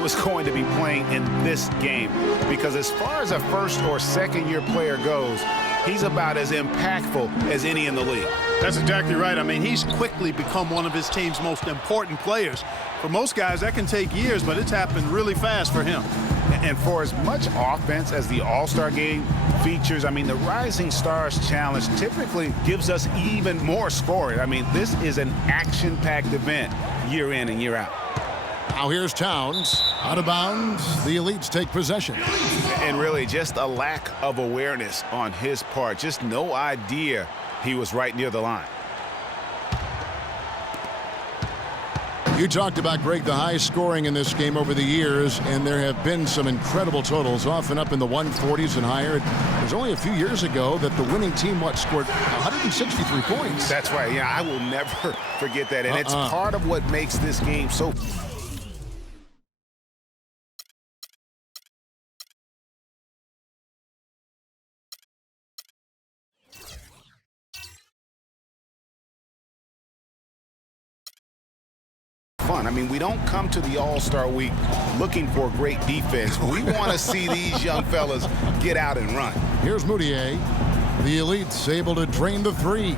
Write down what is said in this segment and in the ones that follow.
was going to be playing in this game, because as far as a first or second-year player goes, he's about as impactful as any in the league. That's exactly right. I mean, he's quickly become one of his team's most important players. For most guys, that can take years, but it's happened really fast for him. And for as much offense as the All-Star game features, I mean, the Rising Stars Challenge typically gives us even more scoring. I mean, this is an action-packed event year in and year out. Now here's Towns. Out of bounds. The Elites take possession. And really just a lack of awareness on his part. Just no idea he was right near the line. You talked about, Greg, the high scoring in this game over the years, and there have been some incredible totals, often up in the 140s and higher. It was only a few years ago that the winning team, scored 163 points. That's right. Yeah, I will never forget that. And it's part of what makes this game so fun. I mean, we don't come to the All-Star Week looking for great defense. We want to see these young fellas get out and run. Here's Moutier. The Elites able to drain the three.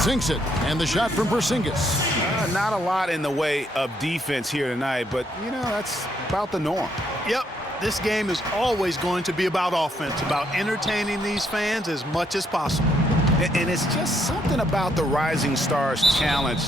Sinks it, and the shot from Porzingis. Not a lot in the way of defense here tonight, but, you know, that's about the norm. Yep. This game is always going to be about offense, about entertaining these fans as much as possible. And it's just something about the Rising Stars Challenge.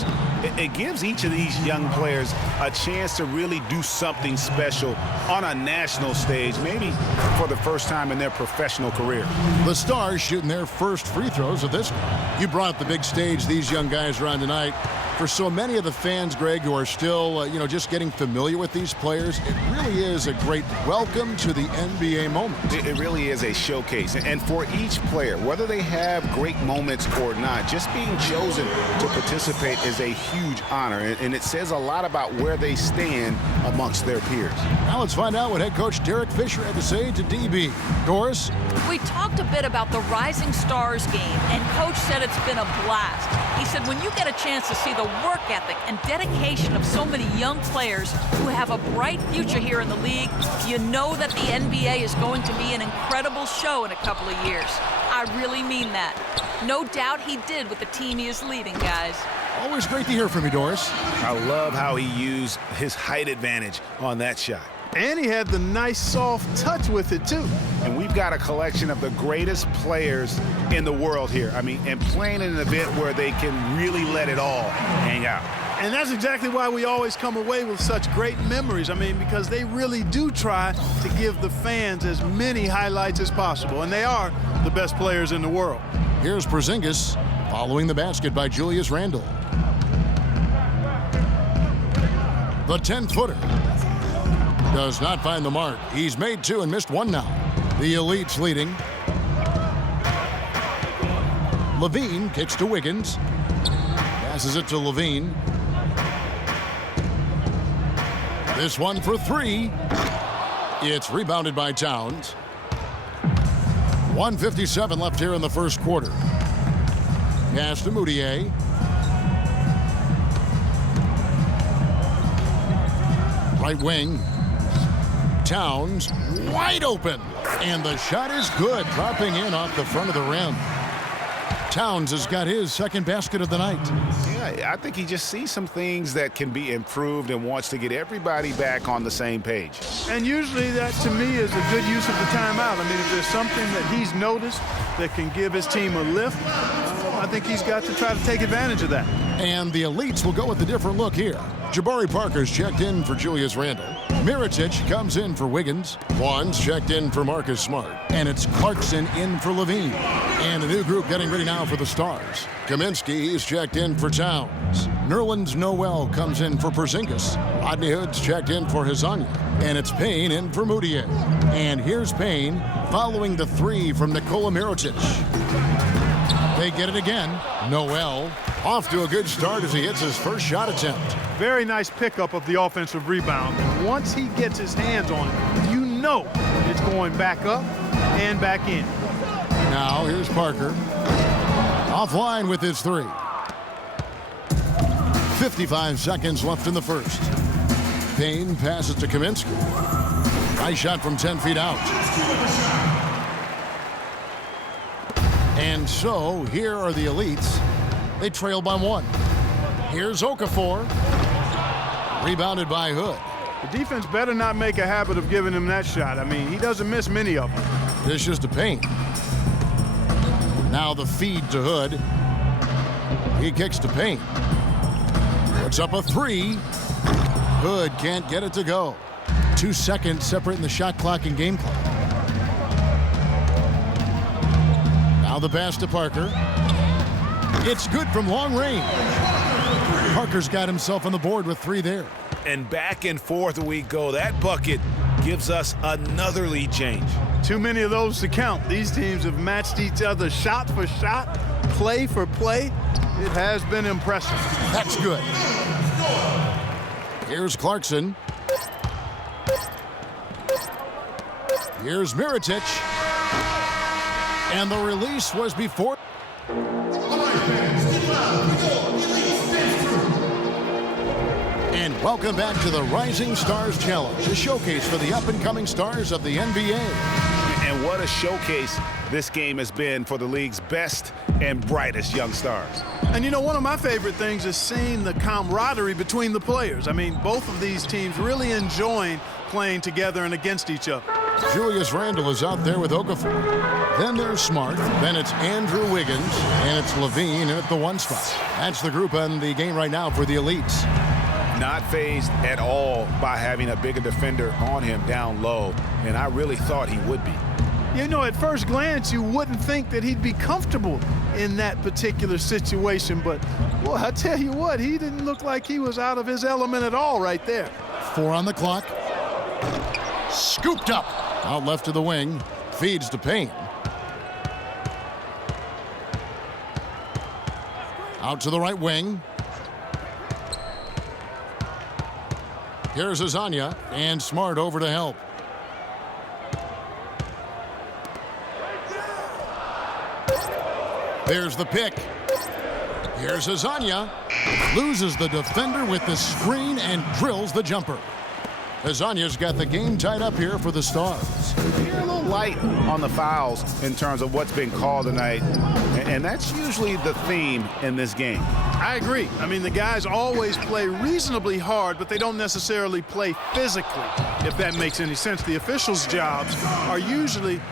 It gives each of these young players a chance to really do something special on a national stage, maybe for the first time in their professional career. The Stars shooting their first free throws of this one. You brought the big stage these young guys are on tonight. For so many of the fans, Greg, who are still, just getting familiar with these players, it really is a great welcome to the NBA moment. It really is a showcase. And for each player, whether they have great moments or not, just being chosen to participate is a huge honor. And it says a lot about where they stand amongst their peers. Now let's find out what head coach Derek Fisher had to say to DB. Doris? We talked a bit about the Rising Stars game, and Coach said it's been a blast. He said when you get a chance to see the work ethic and dedication of so many young players who have a bright future here in the league, you know that the NBA is going to be an incredible show in a couple of years. I really mean that. No doubt he did with the team he is leading, guys. Always great to hear from you, Doris. I love how he used his height advantage on that shot. And he had the nice soft touch with it, too. And we've got a collection of the greatest players in the world here. I mean, and playing in an event where they can really let it all hang out. And that's exactly why we always come away with such great memories. I mean, because they really do try to give the fans as many highlights as possible. And they are the best players in the world. Here's Porzingis following the basket by Julius Randle. The 10-footer. Does not find the mark. He's made two and missed one now. The Elites leading. Levine kicks to Wiggins. Passes it to Levine. This one for three. It's rebounded by Towns. 1:57 left here in the first quarter. Pass to Moutier. Right wing. Towns wide open, and the shot is good, dropping in off the front of the rim. Towns has got his second basket of the night. Yeah, I think he just sees some things that can be improved and wants to get everybody back on the same page. And usually that, to me, is a good use of the timeout. I mean, if there's something that he's noticed that can give his team a lift, I think he's got to try to take advantage of that. And the Elites will go with a different look here. Jabari Parker's checked in for Julius Randle. Mirotic comes in for Wiggins. Vaughn's checked in for Marcus Smart. And it's Clarkson in for Levine. And a new group getting ready now for the Stars. Kaminsky is checked in for Towns. Nerlens Noel comes in for Porzingis. Rodney Hood's checked in for Hezonja. And it's Payne in for Moutier. And here's Payne following the three from Nikola Mirotic. They get it again. Noel off to a good start as he hits his first shot attempt. Very nice pickup of the offensive rebound. And once he gets his hands on it, you know it's going back up and back in. Now here's Parker. Offline with his three. 55 seconds left in the first. Payne passes to Kaminsky. Nice shot from 10 feet out. And so here are the elites. They trail by 1. Here's Okafor. Rebounded by Hood. The defense better not make a habit of giving him that shot. I mean, he doesn't miss many of them. Dishes to Payne. Now the feed to Hood. He kicks to Payne. Puts up a 3. Hood can't get it to go. 2 seconds separating the shot clock and game clock. Now the pass to Parker. It's good from long range. Parker's got himself on the board with 3 there. And back and forth we go. That bucket gives us another lead change. Too many of those to count. These teams have matched each other shot for shot, play for play. It has been impressive. That's good. Here's Clarkson. Here's Mirotic. And the release was before. And welcome back to the Rising Stars Challenge, a showcase for the up-and-coming stars of the NBA. And what a showcase this game has been for the league's best and brightest young stars. And you know, one of my favorite things is seeing the camaraderie between the players. I mean, both of these teams really enjoying playing together and against each other. Julius Randle is out there with Okafor. Then there's Smart. Then it's Andrew Wiggins. And it's Levine at the 1 spot. That's the group on the game right now for the elites. Not fazed at all by having a bigger defender on him down low. And I really thought he would be. You know, at first glance, you wouldn't think that he'd be comfortable in that particular situation. But, well, I tell you what, he didn't look like he was out of his element at all right there. 4 on the clock. Scooped up. Out left to the wing. Feeds to Payne. Out to the right wing. Here's Azania, and Smart over to help. There's the pick. Here's Azania. Loses the defender with the screen and drills the jumper. Azania's got the game tied up here for the Stars. You're a little light on the fouls in terms of what's been called tonight, and that's usually the theme in this game. I agree. I mean, the guys always play reasonably hard, but they don't necessarily play physically, if that makes any sense. The officials' jobs are usually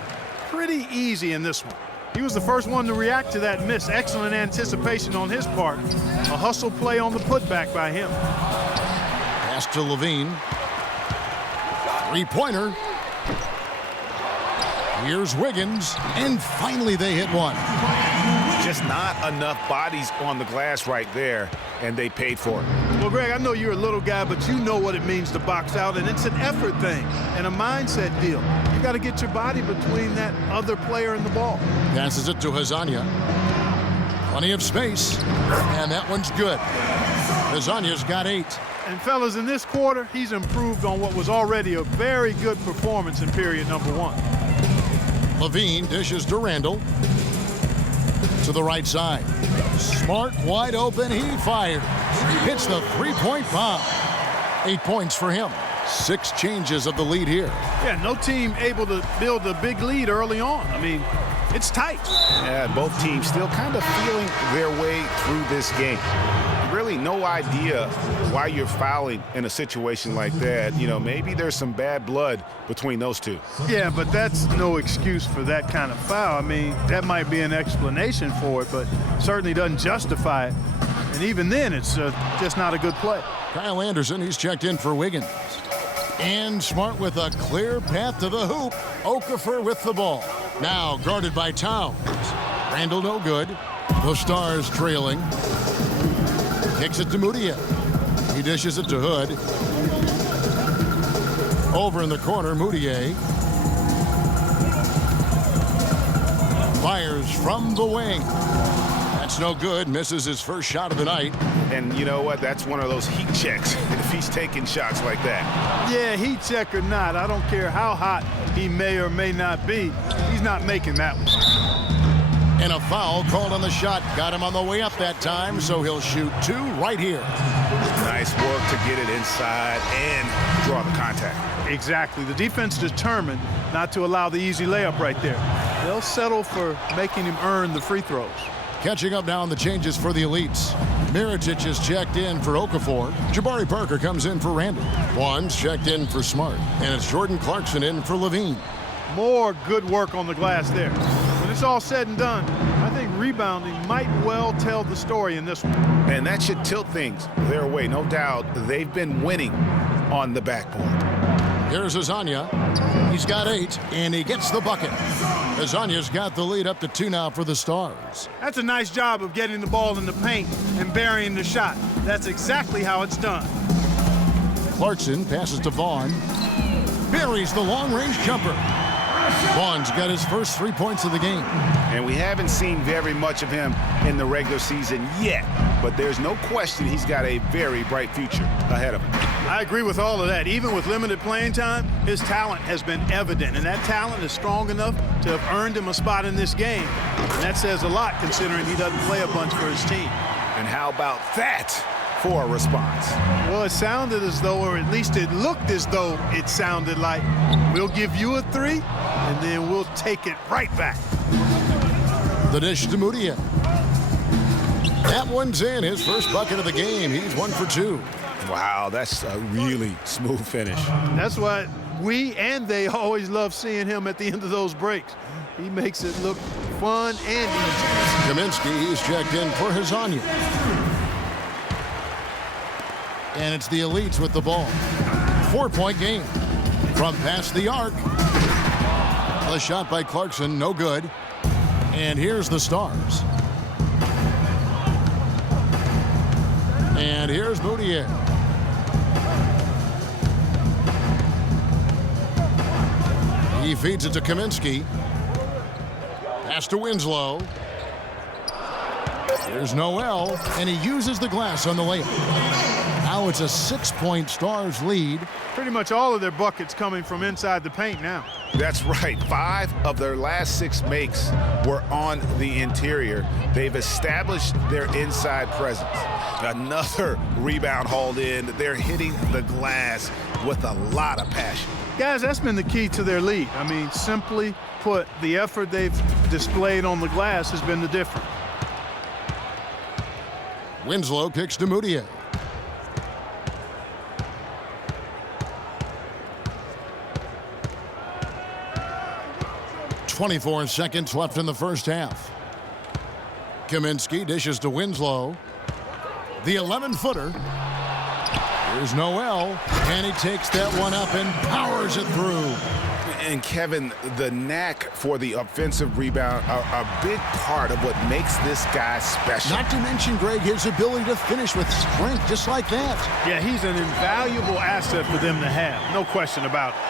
pretty easy in this one. He was the first one to react to that miss. Excellent anticipation on his part. A hustle play on the putback by him. Pass to Levine. 3-pointer. Here's Wiggins, and finally they hit one. Just not enough bodies on the glass right there, and they paid for it. Well, Greg, I know you're a little guy, but you know what it means to box out, and it's an effort thing and a mindset deal. You got to get your body between that other player and the ball. Passes it to Hazania. Plenty of space, and that one's good. Hazania's got 8. And fellas, in this quarter, he's improved on what was already a very good performance in period number 1. Levine dishes to Randle. To the right side. Smart wide open, he fires. Hits the 3-point bomb. 8 points for him. 6 changes of the lead here. Yeah, no team able to build a big lead early on. I mean, it's tight. Yeah, both teams still kind of feeling their way through this game. Really no idea why you're fouling in a situation like that. You know, maybe there's some bad blood between those two. Yeah, but that's no excuse for that kind of foul. I mean, that might be an explanation for it, but certainly doesn't justify it. And even then, it's just not a good play. Kyle Anderson, he's checked in for Wiggins. And Smart with a clear path to the hoop. Okafor with the ball. Now guarded by Towns. Randle no good. The Stars trailing. Kicks it to Moutier. He dishes it to Hood. Over in the corner, Moutier. Fires from the wing. That's no good. Misses his first shot of the night. And you know what? That's one of those heat checks if he's taking shots like that. Yeah, heat check or not, I don't care how hot he may or may not be. He's not making that one. And a foul called on the shot. Got him on the way up that time, so he'll shoot 2 right here. Nice work to get it inside and draw the contact. Exactly. The defense determined not to allow the easy layup right there. They'll settle for making him earn the free throws. Catching up now on the changes for the elites. Mirotic is checked in for Okafor. Jabari Parker comes in for Randall. Wands checked in for Smart. And it's Jordan Clarkson in for Levine. More good work on the glass there. When it's all said and done, I think rebounding might well tell the story in this one. And that should tilt things their way. No doubt they've been winning on the backboard. Here's Azania. He's got 8, and he gets the bucket. Azania's got the lead up to 2 now for the Stars. That's a nice job of getting the ball in the paint and burying the shot. That's exactly how it's done. Clarkson passes to Vaughn. Buries the long-range jumper. Vaughn's got his first 3 points of the game. And we haven't seen very much of him in the regular season yet, but there's no question he's got a very bright future ahead of him. I agree with all of that. Even with limited playing time, his talent has been evident, and that talent is strong enough to have earned him a spot in this game. And that says a lot considering he doesn't play a bunch for his team. And how about that for a response? Well, it sounded as though, or at least it looked as though it sounded like, we'll give you a 3, and then we'll take it right back. The dish to Moutier. That one's in, his first bucket of the game. He's 1 for 2. Wow, that's a really smooth finish. That's why we and they always love seeing him at the end of those breaks. He makes it look fun and easy. Kaminsky, he's checked in for Hazanya. And it's the elites with the ball. 4-point game. From past the arc. The shot by Clarkson, no good. And here's the Stars. And here's Moutier. He feeds it to Kaminsky. Pass to Winslow. Here's Noel, and he uses the glass on the layup. Now it's a 6-point Stars lead. Pretty much all of their buckets coming from inside the paint now. That's right. 5 of their last 6 makes were on the interior. They've established their inside presence. Another rebound hauled in. They're hitting the glass with a lot of passion. Guys, that's been the key to their lead. I mean, simply put, the effort they've displayed on the glass has been the difference. Winslow kicks to Moutier. .24 seconds left in the first half. Kaminsky dishes to Winslow. The 11-footer. Here's Noel, and he takes that one up and powers it through. And Kevin, the knack for the offensive rebound are a big part of what makes this guy special. Not to mention, Greg, his ability to finish with strength just like that. Yeah, he's an invaluable asset for them to have. No question about it.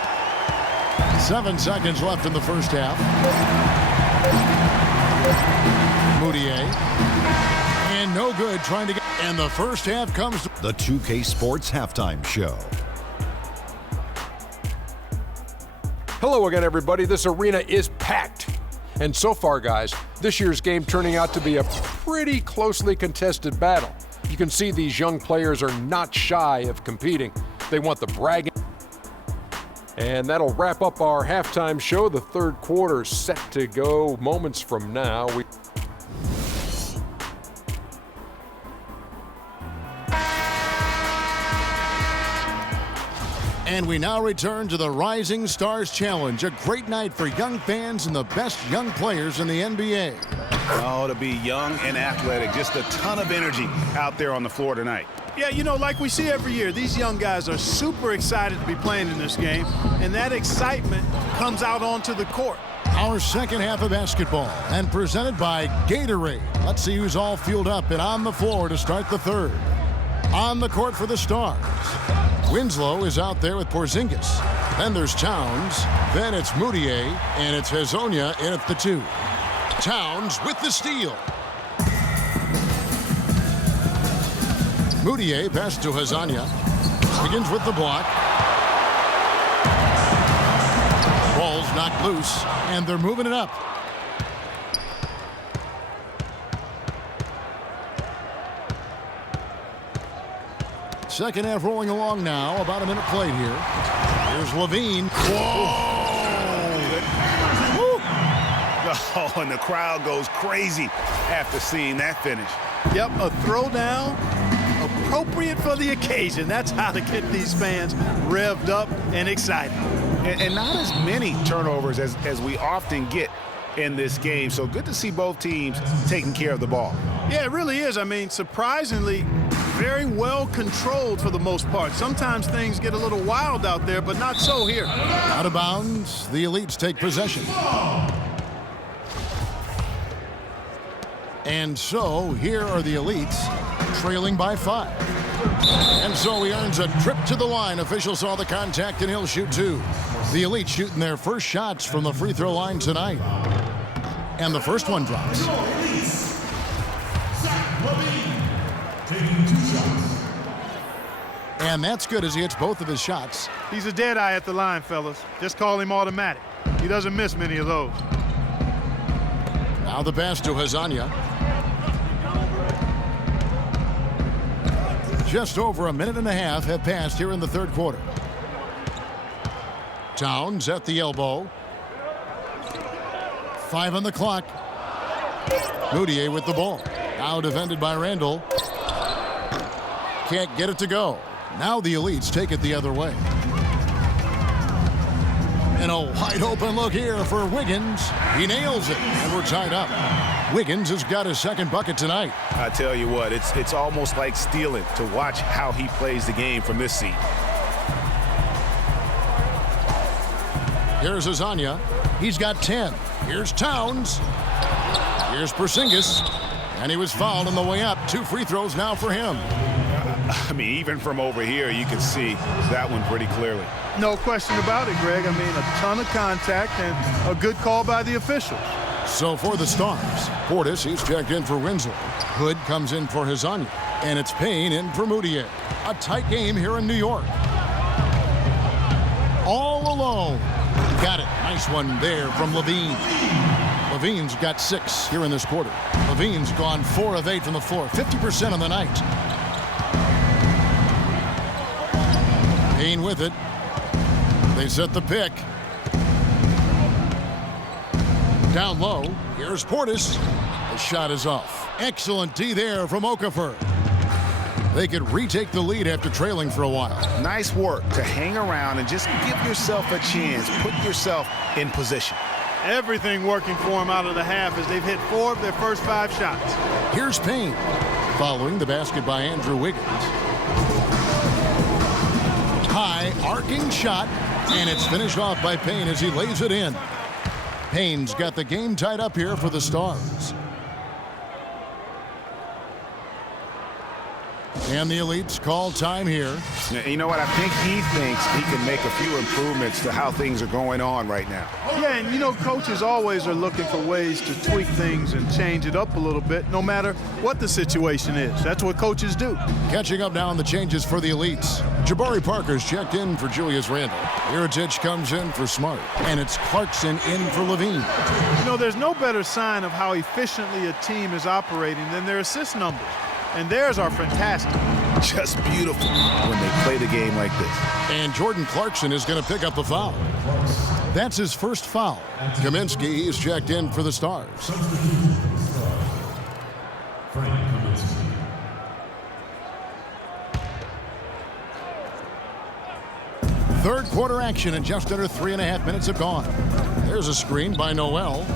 7 seconds left in the first half. Moutier. And no good trying to get... And the first half comes to... The 2K Sports Halftime Show. Hello again, everybody. This arena is packed. And so far, guys, this year's game turning out to be a pretty closely contested battle. You can see these young players are not shy of competing. They want the bragging. And that'll wrap up our halftime show. The third quarter set to go moments from now. And we now return to the Rising Stars Challenge, a great night for young fans and the best young players in the NBA. Oh, to be young and athletic, just a ton of energy out there on the floor tonight. Yeah, you know, like we see every year, these young guys are super excited to be playing in this game, and that excitement comes out onto the court. Our second half of basketball, and presented by Gatorade. Let's see who's all fueled up and on the floor to start the third. On the court for the Stars. Winslow is out there with Porzingis. Then there's Towns. Then it's Moutier. And it's Hezonja in at the 2. Towns with the steal. Moutier passes to Hezonja. Begins with the block. Ball's knocked loose. And they're moving it up. Second half rolling along now. About a minute played here. Here's Levine. Oh, and the crowd goes crazy after seeing that finish. Yep, a throwdown appropriate for the occasion. That's how to get these fans revved up and excited. And not as many turnovers as we often get in this game. So good to see both teams taking care of the ball. Yeah, it really is. I mean, surprisingly, very well controlled for the most part. Sometimes things get a little wild out there, but not so here. Out of bounds, the Elites take possession. And so here are the Elites trailing by 5. And so he earns a trip to the line. Official saw the contact and he'll shoot 2. The Elites shooting their first shots from the free throw line tonight. And the first one drops. And that's good as he hits both of his shots. He's a dead eye at the line, fellas. Just call him automatic. He doesn't miss many of those. Now the pass to Hazanya. Just over a minute and a half have passed here in the third quarter. Towns at the elbow. 5 on the clock. Moutier with the ball. Now defended by Randall. Can't get it to go. Now the Elites take it the other way. And a wide open look here for Wiggins. He nails it, and we're tied up. Wiggins has got his second bucket tonight. I tell you what, it's almost like stealing to watch how he plays the game from this seat. Here's Azania. He's got 10. Here's Towns. Here's Porzingis. And he was fouled on the way up. 2 free throws now for him. I mean, even from over here, you can see that one pretty clearly. No question about it, Greg. I mean, a ton of contact and a good call by the officials. So for the Stars, Portis, he's checked in for Winslow. Hood comes in for Hazanya. And it's Payne in for Moutier. A tight game here in New York. All alone. Got it. Nice one there from Levine. Levine's got 6 here in this quarter. Levine's gone 4 of 8 from the floor. 50% on the night. Payne with it. They set the pick. Down low. Here's Portis. The shot is off. Excellent D there from Okafor. They could retake the lead after trailing for a while. Nice work to hang around and just give yourself a chance. Put yourself in position. Everything working for them out of the half as they've hit 4 of their first 5 shots. Here's Payne. Following the basket by Andrew Wiggins. High arcing shot, and it's finished off by Payne as he lays it in. Payne's got the game tied up here for the Stars. And the Elites call time here. You know what? I think he thinks he can make a few improvements to how things are going on right now. Yeah, and you know, coaches always are looking for ways to tweak things and change it up a little bit, no matter what the situation is. That's what coaches do. Catching up now on the changes for the Elites. Jabari Parker's checked in for Julius Randle. Mirotic comes in for Smart. And it's Clarkson in for Levine. You know, there's no better sign of how efficiently a team is operating than their assist numbers. And theirs are fantastic. Just beautiful when they play the game like this. And Jordan Clarkson is going to pick up the foul. That's his first foul. Kaminsky is checked in for the Stars. Third quarter action and just under 3.5 minutes have gone. There's a screen by Noel.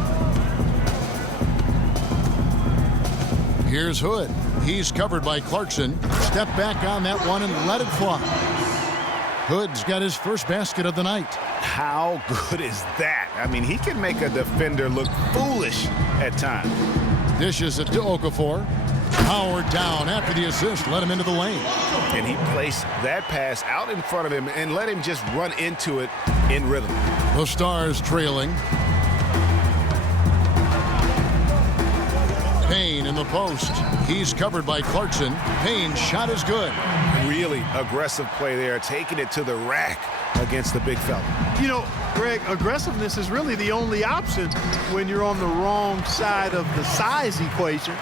Here's Hood. He's covered by Clarkson. Step back on that one and let it fly. Hood's got his first basket of the night. How good is that? I mean, he can make a defender look foolish at times. Dishes it to Okafor. Howard down after the assist. Let him into the lane. And he placed that pass out in front of him and let him just run into it in rhythm. The Stars trailing. Payne in the post. He's covered by Clarkson. Payne's shot is good. Really aggressive play there, taking it to the rack against the big fella. You know, Greg, aggressiveness is really the only option when you're on the wrong side of the size equation.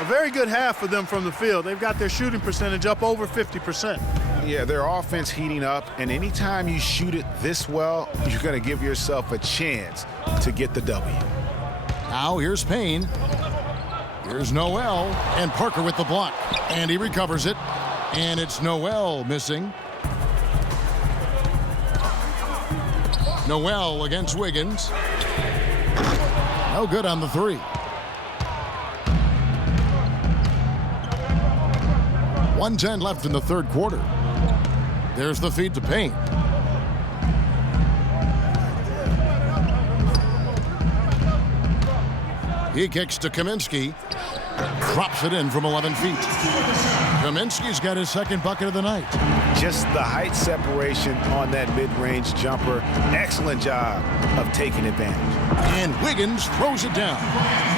A very good half for them from the field. They've got their shooting percentage up over 50%. Yeah, their offense heating up, and anytime you shoot it this well, you're going to give yourself a chance to get the W. Now here's Payne. Here's Noel, and Parker with the block. And he recovers it, and it's Noel missing. Noel against Wiggins. No good on the three. 1:10 left in the third quarter. There's the feed to Payne. He kicks to Kaminsky. Drops it in from 11 feet. Kaminsky's got his second bucket of the night. Just the height separation on that mid-range jumper. Excellent job of taking advantage. And Wiggins throws it down.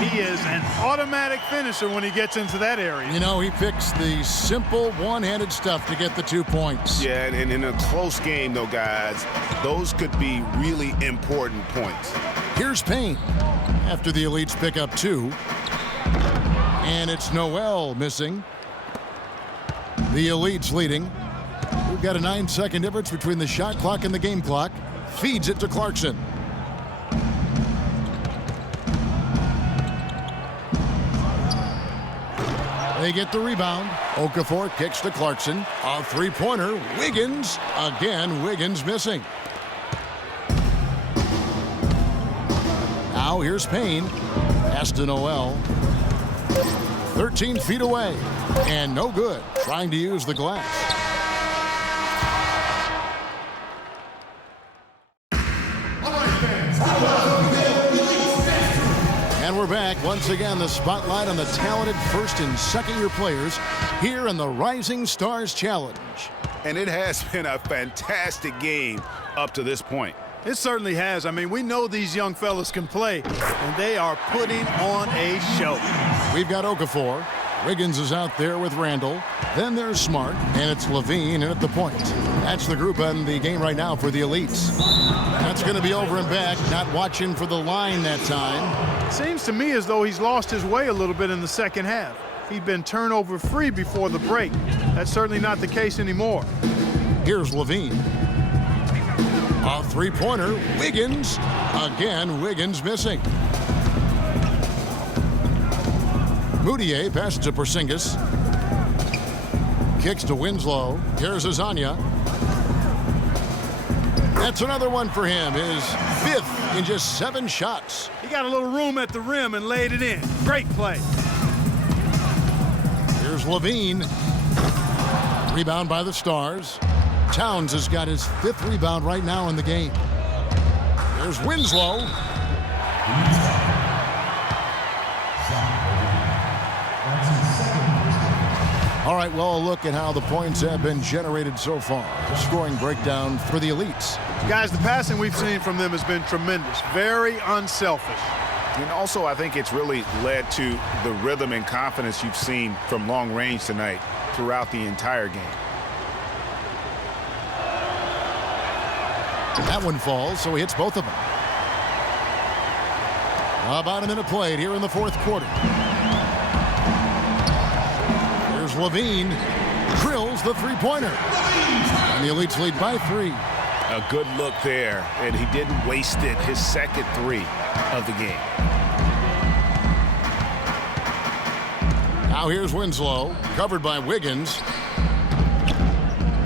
He is an automatic finisher when he gets into that area. You know, he picks the simple one-handed stuff to get the 2 points. Yeah, and in a close game, though, guys, those could be really important points. Here's Payne after the Elites pick up 2. And it's Noel missing. The Elites leading. We've got a 9-second difference between the shot clock and the game clock. Feeds it to Clarkson. They get the rebound. Okafor kicks to Clarkson. A three-pointer. Wiggins. Again, Wiggins missing. Now here's Payne. Pass to Noel. 13 feet away. And no good. Trying to use the glass. And we're back. Once again, the spotlight on the talented first and second-year players here in the Rising Stars Challenge. And it has been a fantastic game up to this point. It certainly has. I mean, we know these young fellas can play, and they are putting on a show. We've got Okafor. Wiggins is out there with Randall. Then there's Smart, and it's Levine in at the point. That's the group on the game right now for the Elites. That's going to be over and back, not watching for the line that time. Seems to me as though he's lost his way a little bit in the second half. He'd been turnover free before the break. That's certainly not the case anymore. Here's Levine. A three-pointer. Wiggins. Again, Wiggins missing. Moutier passes to Porzingis. Kicks to Winslow. Here's Azania. That's another one for him. His fifth in just 7 shots. He got a little room at the rim and laid it in. Great play. Here's Levine. Rebound by the Stars. Towns has got his 5th rebound right now in the game. There's Winslow. All right, well, a look at how the points have been generated so far. The scoring breakdown for the Elites. Guys, the passing we've seen from them has been tremendous. Very unselfish. And also, I think it's really led to the rhythm and confidence you've seen from long range tonight throughout the entire game. That one falls, so he hits both of them. About a minute played here in the 4th quarter. Here's Levine. Drills the three-pointer. And the Elites lead by 3. A good look there, and he didn't waste it. His second 3 of the game. Now here's Winslow, covered by Wiggins.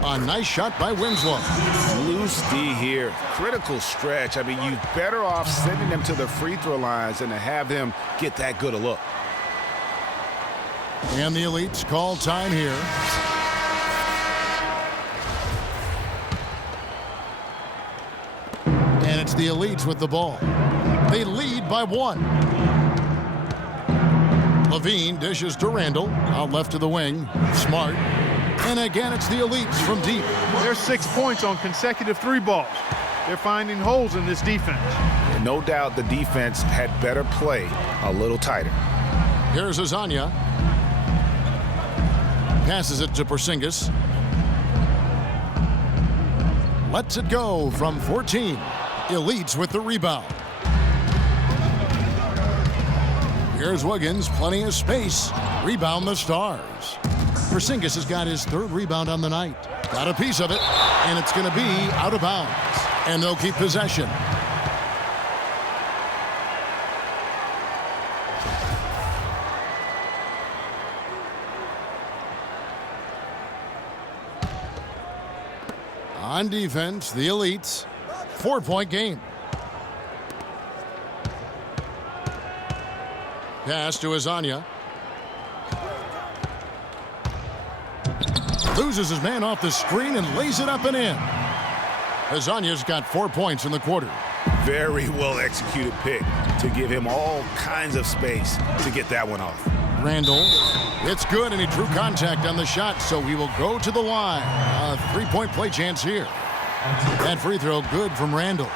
A nice shot by Winslow. Loose D here. Critical stretch. I mean, you're better off sending them to the free throw lines than to have them get that good a look. And the Elites call time here. And it's the Elites with the ball. They lead by 1. Levine dishes to Randall. Out left to the wing. Smart. And again, it's the Elites from deep. There's 6 points on consecutive 3 balls. They're finding holes in this defense. No doubt the defense had better play a little tighter. Here's Azania. Passes it to Porzingis. Lets it go from 14. Elites with the rebound. Here's Wiggins, plenty of space. Rebound the Stars. Porzingis has got his 3rd rebound on the night. Got a piece of it, and it's going to be out of bounds. And they'll keep possession. On defense, the Elites, 4-point game. Pass to Azania. Loses his man off the screen and lays it up and in. Azania's got 4 points in the quarter. Very well executed pick to give him all kinds of space to get that one off. Randall, it's good, and he drew contact on the shot, so he will go to the line. A 3-point play chance here. That free throw good from Randall.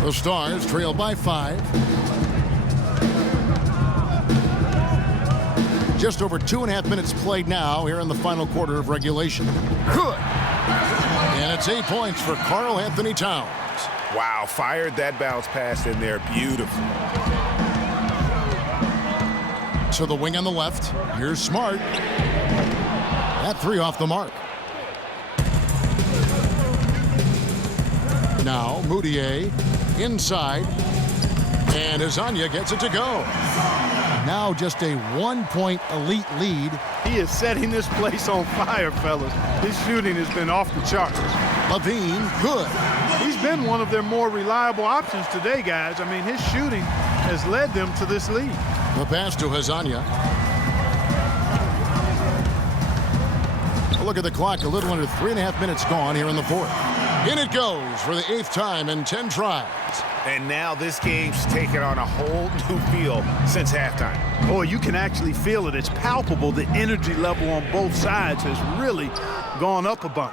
The Stars trail by 5. Just over 2.5 minutes played now here in the final quarter of regulation. Good. And it's 8 points for Karl Anthony Towns. Wow, fired that bounce pass in there. Beautiful. To the wing on the left. Here's Smart. That 3 off the mark. Now Moutier inside. And Azania gets it to go. Now just a 1-point Elite lead. He is setting this place on fire, fellas. His shooting has been off the charts. Levine, good. He's been one of their more reliable options today, guys. I mean, his shooting has led them to this lead. The pass to Azania. A look at the clock, a little under 3.5 minutes gone here in the 4th. In it goes for the 8th time in 10 tries. And now this game's taken on a whole new feel since halftime. Boy, you can actually feel it. It's palpable. The energy level on both sides has really gone up a bunch.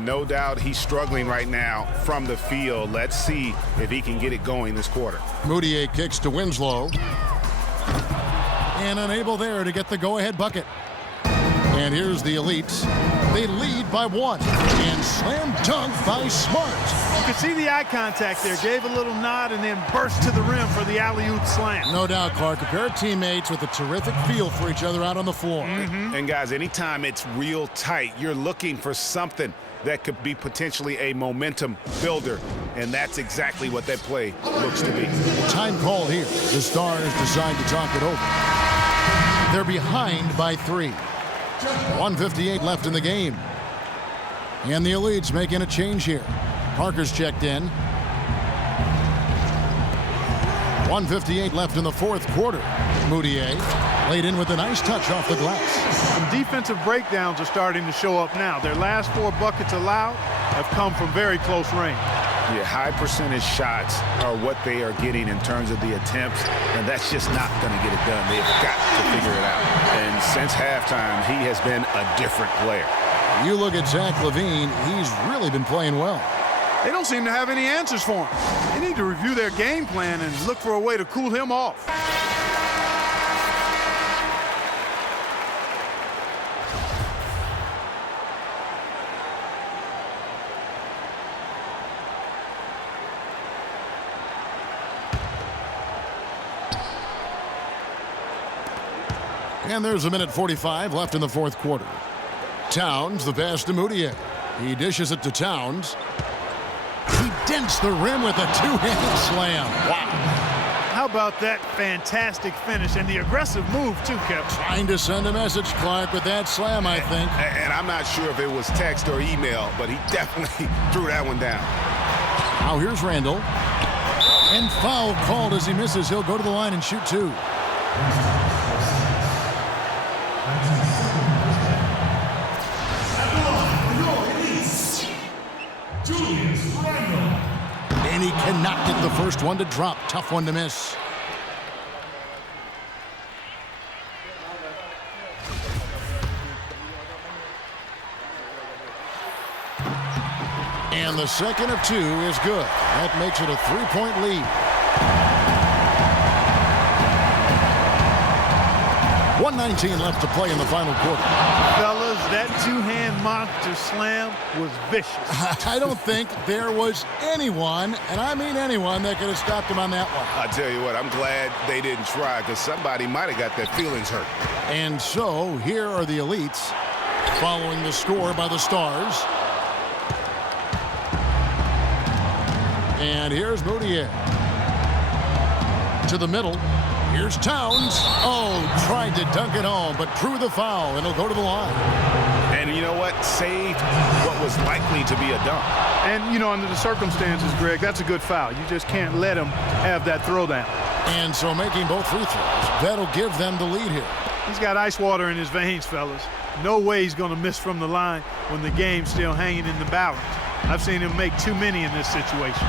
No doubt he's struggling right now from the field. Let's see if he can get it going this quarter. Moutier kicks to Winslow. And unable there to get the go-ahead bucket. And here's the Elites. They lead by 1. And slam dunk by Smart. You can see the eye contact there. Gave a little nod and then burst to the rim for the alley-oop slam. No doubt, Clark. A pair of teammates with a terrific feel for each other out on the floor. And guys, anytime it's real tight, you're looking for something that could be potentially a momentum builder. And that's exactly what that play looks to be. Time called here. The Stars decide to talk it over. They're behind by 3. 1:58 left in the game. And the Elites making a change here. Parker's checked in. 1:58 left in the 4th quarter. Moutier laid in with a nice touch off the glass. Some defensive breakdowns are starting to show up now. Their last 4 buckets allowed have come from very close range. Yeah, high percentage shots are what they are getting in terms of the attempts, and that's just not going to get it done. They've got to figure it out. And since halftime, he has been a different player. You look at Zach LaVine, he's really been playing well. They don't seem to have any answers for him. They need to review their game plan and look for a way to cool him off. And there's 1:45 left in the 4th quarter. Towns, the pass to Moutier. He dishes it to Towns. He dents the rim with a 2-handed slam. Wow. How about that fantastic finish and the aggressive move, too, Kevin? Trying to send a message, Clark, with that slam, I think. And I'm not sure if it was text or email, but he definitely threw that one down. Now here's Randall. And foul called as he misses. He'll go to the line and shoot 2. And he cannot get the first one to drop. Tough one to miss. And the second of 2 is good. That makes it a 3-point lead. 1:19 left to play in the final quarter. Fellas, that 2-hand monster slam was vicious. I don't think there was anyone, and I mean anyone, that could have stopped him on that one. I tell you what, I'm glad they didn't try, because somebody might have got their feelings hurt. And so here are the elites following the score by the Stars. And here's Moutier. To the middle. Here's Towns. Oh, tried to dunk it home, but drew the foul, and he'll go to the line. And you know what? Saved what was likely to be a dunk. And, you know, under the circumstances, Greg, that's a good foul. You just can't let him have that throwdown. And so making both free throws, that'll give them the lead here. He's got ice water in his veins, fellas. No way he's going to miss from the line when the game's still hanging in the balance. I've seen him make too many in this situation.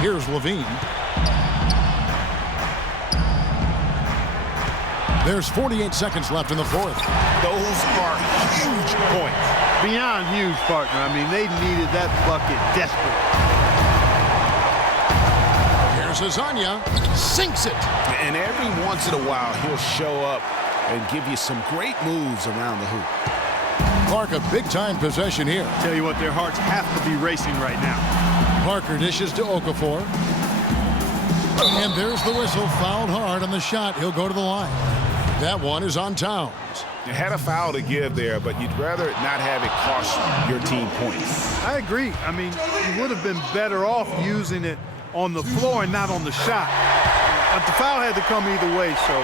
Here's Levine. There's 48 seconds left in the fourth. Those are huge points. Beyond huge, partner. I mean, they needed that bucket desperately. Here's Azania. Sinks it. And every once in a while, he'll show up and give you some great moves around the hoop. Clark, a big-time possession here. Tell you what, their hearts have to be racing right now. Parker dishes to Okafor. And there's the whistle. Fouled hard on the shot. He'll go to the line. That one is on Towns. You had a foul to give there, but you'd rather not have it cost your team points. I agree. I mean, you would have been better off using it on the floor and not on the shot. But the foul had to come either way, so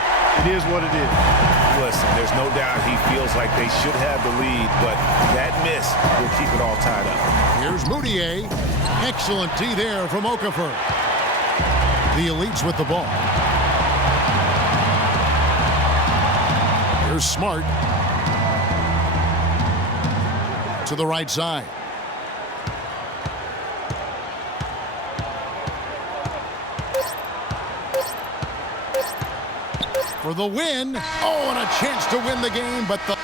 it is what it is. Listen, there's no doubt he feels like they should have the lead, but that miss will keep it all tied up. Here's Moutier. Excellent D there from Okafor. The elites with the ball. Here's Smart. To the right side. For the win. Oh, and a chance to win the game, but the...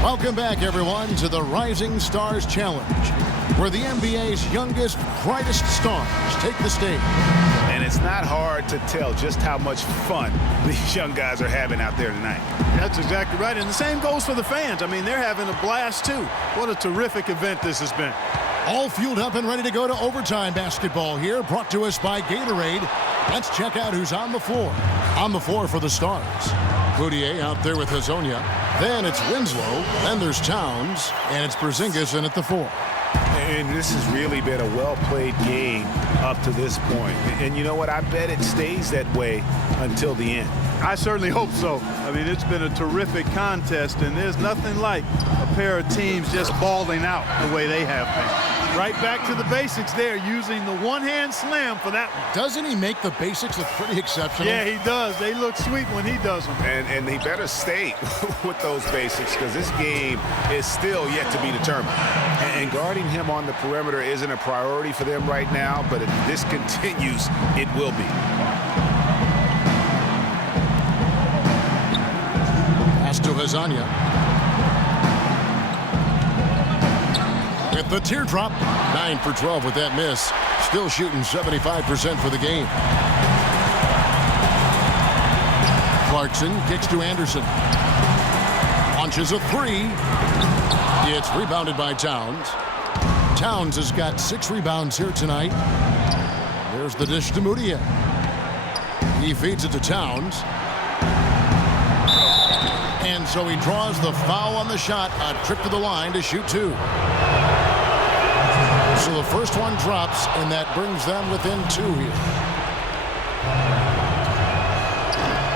Welcome back, everyone, to the Rising Stars Challenge, where the NBA's youngest, brightest stars take the stage. And it's not hard to tell just how much fun these young guys are having out there tonight. That's exactly right. And the same goes for the fans. I mean, they're having a blast, too. What a terrific event this has been. All fueled up and ready to go to overtime basketball here, brought to us by Gatorade. Let's check out who's on the floor. On the floor for the Stars. Moutier out there with Hazonia. Then it's Winslow. Then there's Towns. And it's Porzingis in at the 4. And this has really been a well-played game up to this point. And you know what? I bet it stays that way until the end. I certainly hope so. I mean, it's been a terrific contest, and there's nothing like a pair of teams just balling out the way they have been. Right back to the basics there, using the one-hand slam for that one. Doesn't he make the basics look pretty exceptional? Yeah, he does. They look sweet when he does them. And they better stay with those basics, because this game is still yet to be determined. And guarding him on the perimeter isn't a priority for them right now, but if this continues, it will be. Pass to Hazonia. With the teardrop, 9 for 12 with that miss. Still shooting 75% for the game. Clarkson kicks to Anderson. Launches a 3. It's rebounded by Towns. Towns has got 6 rebounds here tonight. There's the dish to Moutier. He feeds it to Towns. And so he draws the foul on the shot. A trip to the line to shoot 2. So the first one drops, and that brings them within 2 here.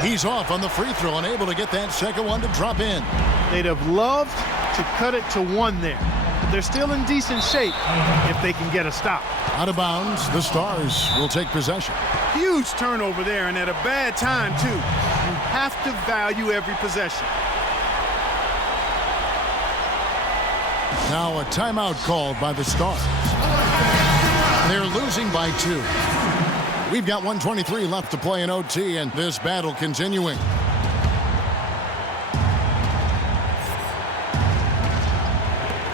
He's off on the free throw, unable to get that second one to drop in. They'd have loved to cut it to 1 there. They're still in decent shape if they can get a stop. Out of bounds, the Stars will take possession. Huge turnover there, and at a bad time, too. You have to value every possession. Now a timeout called by the Stars. They're losing by 2. We've got 1:23 left to play in OT, and this battle continuing.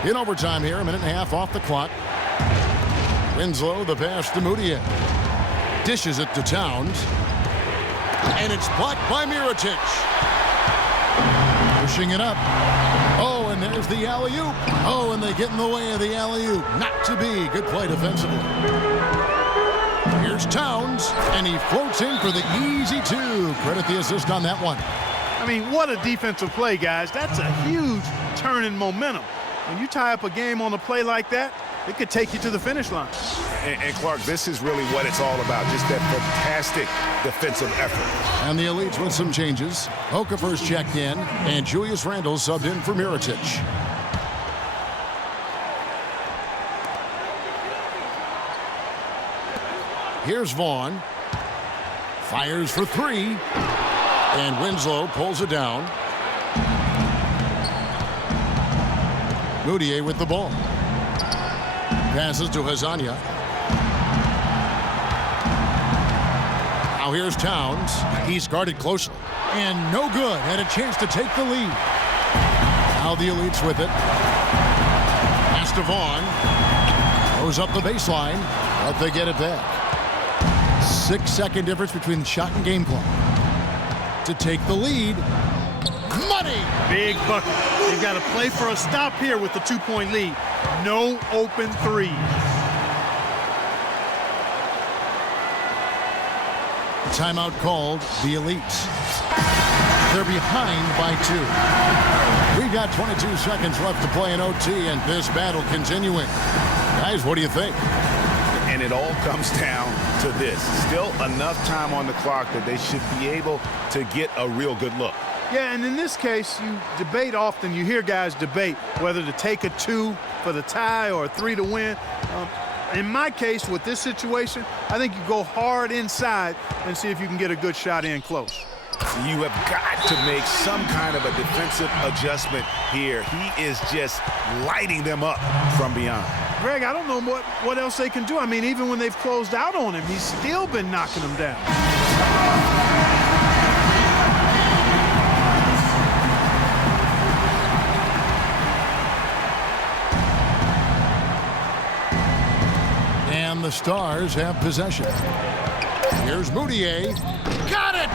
In overtime here, a minute and a half off the clock. Winslow, the pass to Moutier. Dishes it to Towns. And it's blocked by Mirotic. Pushing it up. Oh, and there's the alley-oop. Oh, and they get in the way of the alley-oop. Not to be. Good play defensively. Here's Towns, and he floats in for the easy two. Credit the assist on that one. I mean, what a defensive play, guys. That's a huge turn in momentum. When you tie up a game on a play like that, it could take you to the finish line. And Clark, this is really what it's all about, just that fantastic defensive effort. And the Elites with some changes. Okafor's checked in, and Julius Randle subbed in for Mirotic. Here's Vaughn. Fires for three. And Winslow pulls it down. Moutier with the ball. Passes to Hazania. Now here's Towns. He's guarded closely. And no good. Had a chance to take the lead. Now the Elites with it. Pass to Vaughn. Goes up the baseline, but they get it back. 6-second difference between the shot and game clock. To take the lead. Money! Big bucket. They've got to play for a stop here with the 2-point lead. No open threes. Timeout called, the Elites. They're behind by 2. We've got 22 seconds left to play in OT, and this battle continuing. Guys, what do you think? And it all comes down to this. Still enough time on the clock that they should be able to get a real good look. Yeah, and in this case, you debate often. You hear guys debate whether to take a 2 for the tie or a 3 to win. In my case, with this situation, I think you go hard inside and see if you can get a good shot in close. You have got to make some kind of a defensive adjustment here. He is just lighting them up from beyond. Greg, I don't know what else they can do. I mean, even when they've closed out on him, he's still been knocking them down. And the Stars have possession. Here's Moutier. Got it!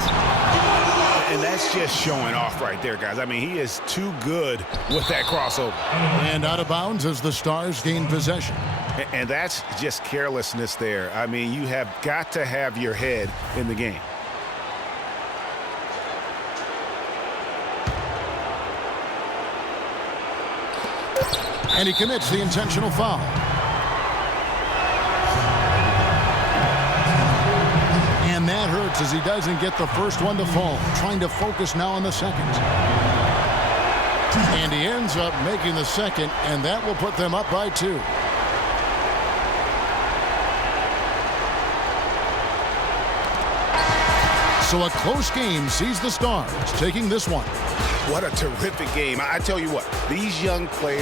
And that's just showing off right there, guys. I mean, he is too good with that crossover. And out of bounds as the Stars gain possession. And that's just carelessness there. I mean, you have got to have your head in the game. And he commits the intentional foul. And that hurts as he doesn't get the first one to fall. Trying to focus now on the second. And he ends up making the second, and that will put them up by 2. So a close game sees the Stars taking this one. What a terrific game. I tell you what, these young players